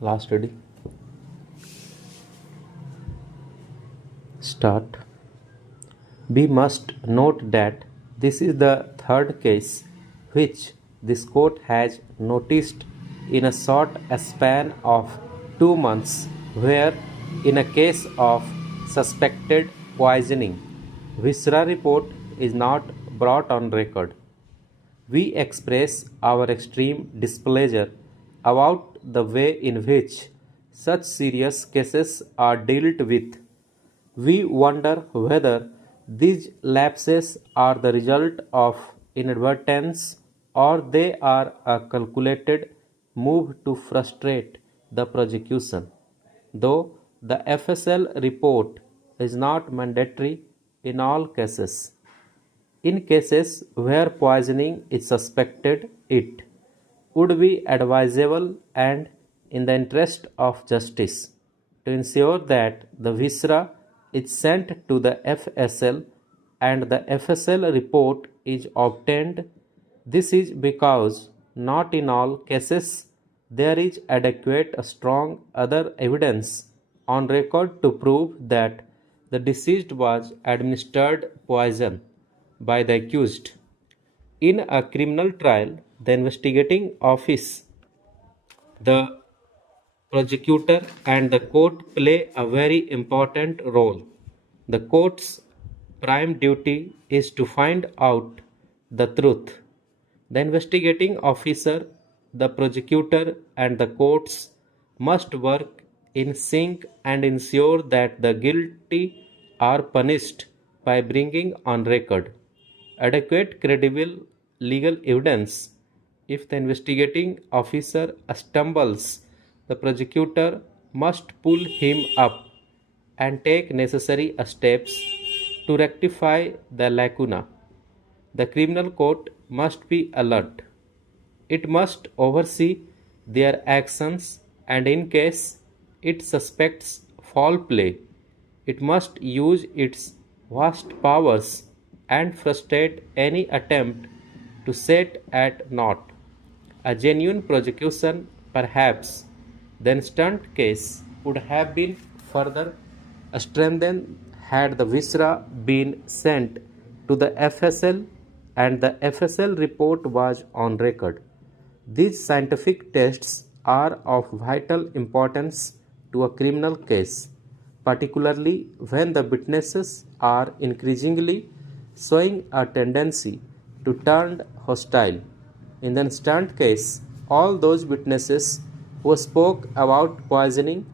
Last reading. Start. We must note that this is the third case which this court has noticed in a short span of 2 months, where in a case of suspected poisoning, viscera report is not brought on record. We express our extreme displeasure about the way in which such serious cases are dealt with. We wonder whether these lapses are the result of inadvertence or they are a calculated move to frustrate the prosecution. Though the FSL report is not mandatory in all cases. In cases where poisoning is suspected, it would be advisable and in the interest of justice to ensure that the viscera is sent to the FSL and the FSL report is obtained. This is because not in all cases there is adequate strong other evidence on record to prove that the deceased was administered poison by the accused. In a criminal trial, the investigating office, the prosecutor, and the court play a very important role. The court's prime duty is to find out the truth. The investigating officer, the prosecutor, and the courts must work in sync and ensure that the guilty are punished by bringing on record adequate credible legal evidence. If the investigating officer stumbles, the prosecutor must pull him up and take necessary steps to rectify the lacuna. The criminal court must be alert. It must oversee their actions and in case it suspects foul play, it must use its vast powers and frustrate any attempt to set at naught a genuine prosecution. Perhaps the instant case would have been further strengthened had the viscera been sent to the FSL and the FSL report was on record. These scientific tests are of vital importance to a criminal case, particularly when the witnesses are increasingly showing a tendency to turn hostile. In the instant case, all those witnesses who spoke about poisoning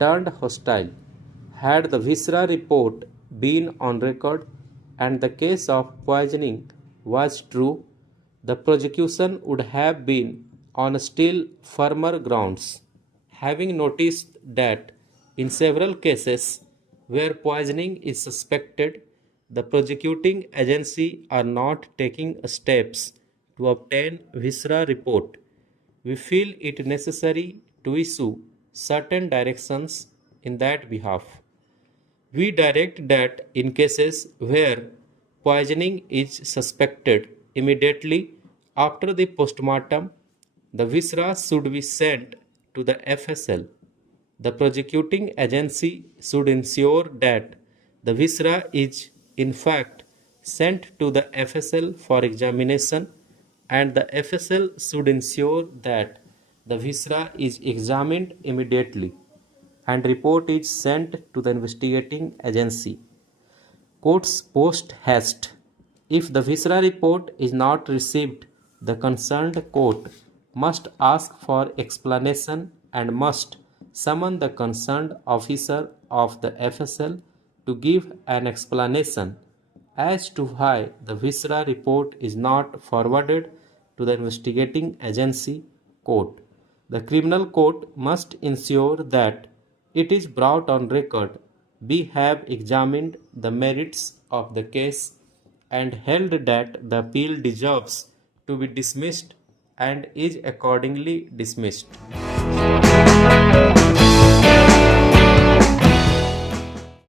turned hostile. Had the viscera report been on record and the case of poisoning was true, the prosecution would have been on still firmer grounds. Having noticed that in several cases where poisoning is suspected, the prosecuting agency are not taking steps to obtain viscera report, we feel it necessary to issue certain directions in that behalf. We direct that in cases where poisoning is suspected, immediately after the postmortem, the viscera should be sent to the FSL. The prosecuting agency should ensure that the viscera is in fact sent to the FSL for examination, and the FSL should ensure that the viscera is examined immediately and report is sent to the investigating agency. Courts post haste. If the viscera report is not received, the concerned court must ask for explanation and must summon the concerned officer of the FSL to give an explanation as to why the viscera report is not forwarded to the investigating agency court. The criminal court must ensure that it is brought on record. We have examined the merits of the case and held that the appeal deserves to be dismissed and is accordingly dismissed.